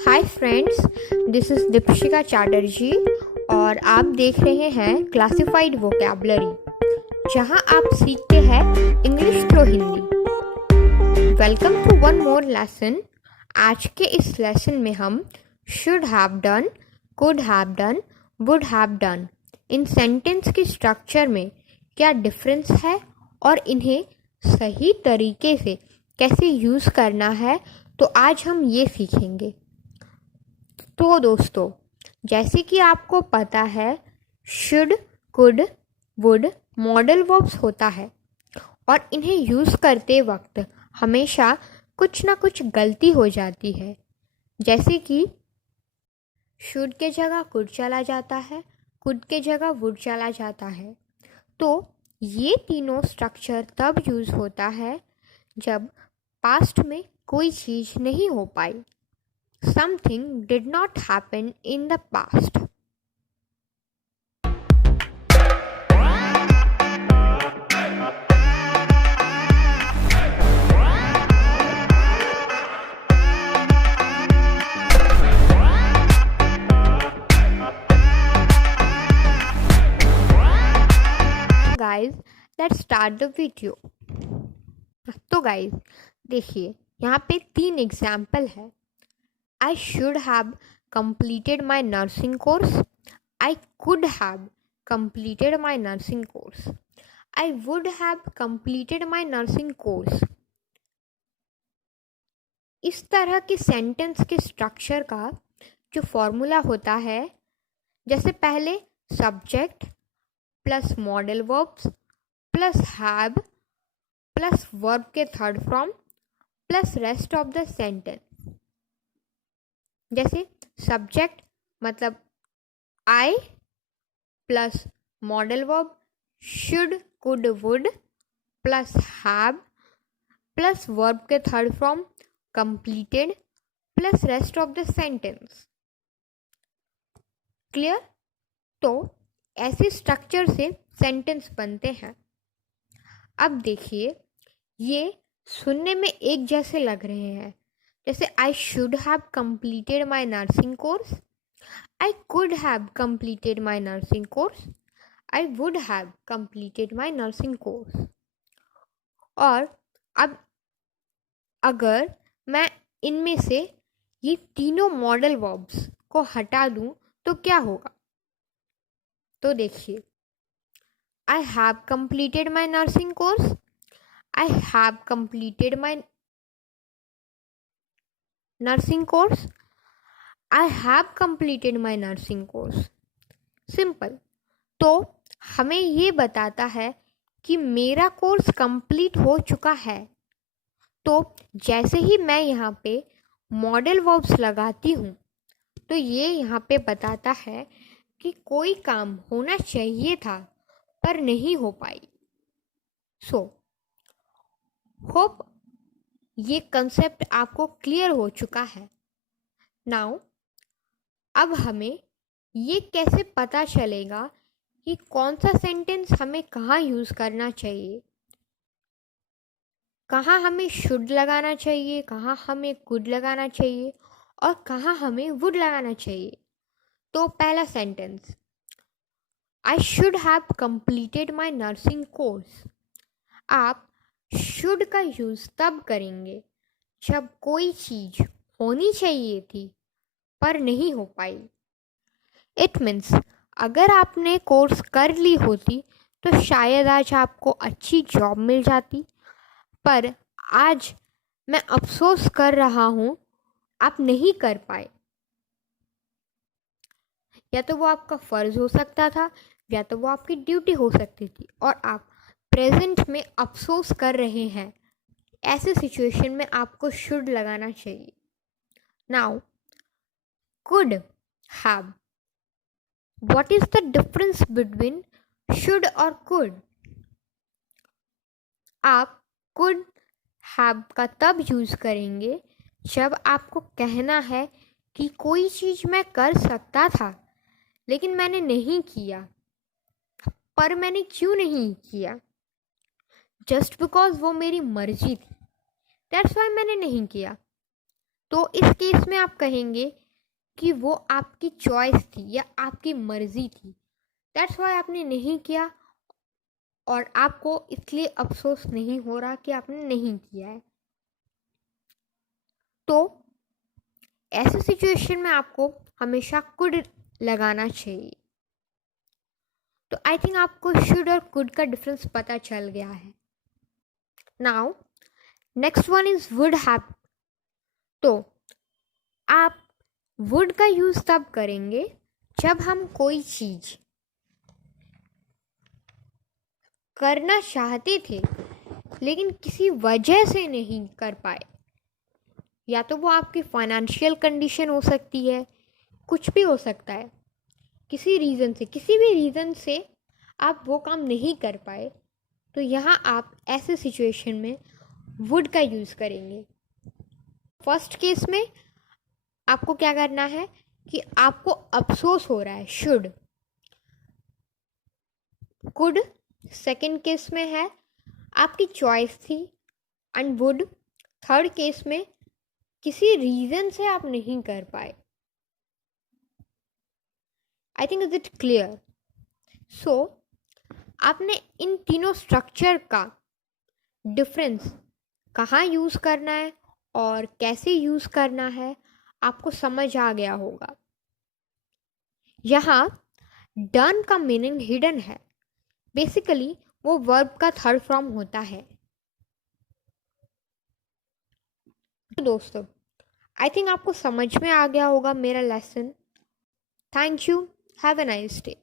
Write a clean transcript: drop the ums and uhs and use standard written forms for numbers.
Hi friends, this is Deepshikha Chatterjee और आप देख रहे हैं क्लासिफाइड वोकैबुलरी, जहां आप सीखते हैं English through Hindi. Welcome to one more lesson. आज के इस लेसन में हम should have done, could have done, would have done इन सेंटेंस की स्ट्रक्चर में क्या डिफरेंस है और इन्हें सही तरीके से कैसे यूज़ करना है, तो आज हम ये सीखेंगे। तो दोस्तों, जैसे कि आपको पता है, should, could, would modal verbs होता है और इन्हें यूज़ करते वक्त हमेशा कुछ ना कुछ गलती हो जाती है। जैसे कि शुड के जगह कुड चला जाता है, कुड के जगह वुड चला जाता है। तो ये तीनों स्ट्रक्चर तब यूज़ होता है जब पास्ट में कोई चीज़ नहीं हो पाई। Something did not happen in the past. Guys, let's start the video. तो guys, देखिए यहाँ पे 3 एग्जाम्पल है। I should have completed my nursing course. I could have completed my nursing course. I would have completed my nursing course. इस तरह के sentence के structure का जो फॉर्मूला होता है, जैसे पहले subject plus modal verbs plus have plus verb के third form plus rest of the sentence. जैसे सब्जेक्ट मतलब I plus modal verb should could would plus have plus verb के third form completed plus rest of the sentence. Clear? तो ऐसे structure से sentence बनते हैं। अब देखिए, ये सुनने में एक जैसे लग रहे हैं। जैसे I should have completed my nursing course, I could have completed my nursing course, I would have completed my nursing course. और अब अगर मैं इनमें से ये तीनों मॉडल वर्ब्स को हटा दूं तो क्या होगा? तो देखिए, I have completed my nursing course, I have completed my nursing course, I have completed my nursing course. Simple. तो हमें ये बताता है कि मेरा कोर्स कंप्लीट हो चुका है। तो जैसे ही मैं यहाँ पे मॉडल वर्ब्स लगाती हूँ, तो ये यहाँ पे बताता है कि कोई काम होना चाहिए था पर नहीं हो पाई। सो होप ये कंसेप्ट आपको क्लियर हो चुका है। नाउ अब हमें ये कैसे पता चलेगा कि कौन सा सेंटेंस हमें कहाँ यूज़ करना चाहिए, कहाँ हमें शुड लगाना चाहिए, कहाँ हमें कुड लगाना चाहिए और कहाँ हमें वुड लगाना चाहिए। तो पहला sentence, I should have completed my nursing course. आप शुड का यूज़ तब करेंगे जब कोई चीज़ होनी चाहिए थी पर नहीं हो पाई। इट मीन्स अगर आपने कोर्स कर ली होती तो शायद आज आपको अच्छी जॉब मिल जाती, पर आज मैं अफसोस कर रहा हूँ आप नहीं कर पाए। या तो वो आपका फ़र्ज़ हो सकता था या तो वो आपकी ड्यूटी हो सकती थी और आप प्रेजेंट में अफसोस कर रहे हैं। ऐसे सिचुएशन में आपको शुड लगाना चाहिए। Now could have, what is the difference between should और कुड? आप कुड हैव का तब यूज़ करेंगे जब आपको कहना है कि कोई चीज़ मैं कर सकता था लेकिन मैंने नहीं किया। पर मैंने क्यों नहीं किया? जस्ट बिकॉज वो मेरी मर्जी थी, दैट्स वाई मैंने नहीं किया। तो इस केस में आप कहेंगे कि वो आपकी चॉइस थी या आपकी मर्जी थी, दैट्स वाई आपने नहीं किया और आपको इसलिए अफसोस नहीं हो रहा कि आपने नहीं किया है। तो ऐसे सिचुएशन में आपको हमेशा कुड लगाना चाहिए। तो आई थिंक आपको शुड और कुड का डिफरेंस पता चल गया है। Now next one is would have. तो आप वुड का यूज तब करेंगे जब हम कोई चीज करना चाहते थे लेकिन किसी वजह से नहीं कर पाए। या तो वो आपकी फाइनेंशियल कंडीशन हो सकती है, कुछ भी हो सकता है, किसी रीज़न से, किसी भी रीज़न से आप वो काम नहीं कर पाए, तो यहाँ आप ऐसे सिचुएशन में वुड का यूज़ करेंगे। फर्स्ट केस में आपको क्या करना है कि आपको अफसोस हो रहा है, शुड। कुड सेकंड केस में है आपकी चॉइस थी, एंड वुड थर्ड केस में किसी रीज़न से आप नहीं कर पाए। I think is it clear? So आपने इन तीनों स्ट्रक्चर का डिफरेंस कहाँ यूज़ करना है और कैसे यूज़ करना है आपको समझ आ गया होगा। यहाँ डन का मीनिंग हिडन है। बेसिकली वो वर्ब का थर्ड फॉर्म होता है। तो दोस्तों, आई थिंक आपको समझ में आ गया होगा मेरा lesson. Thank you. Have a nice day.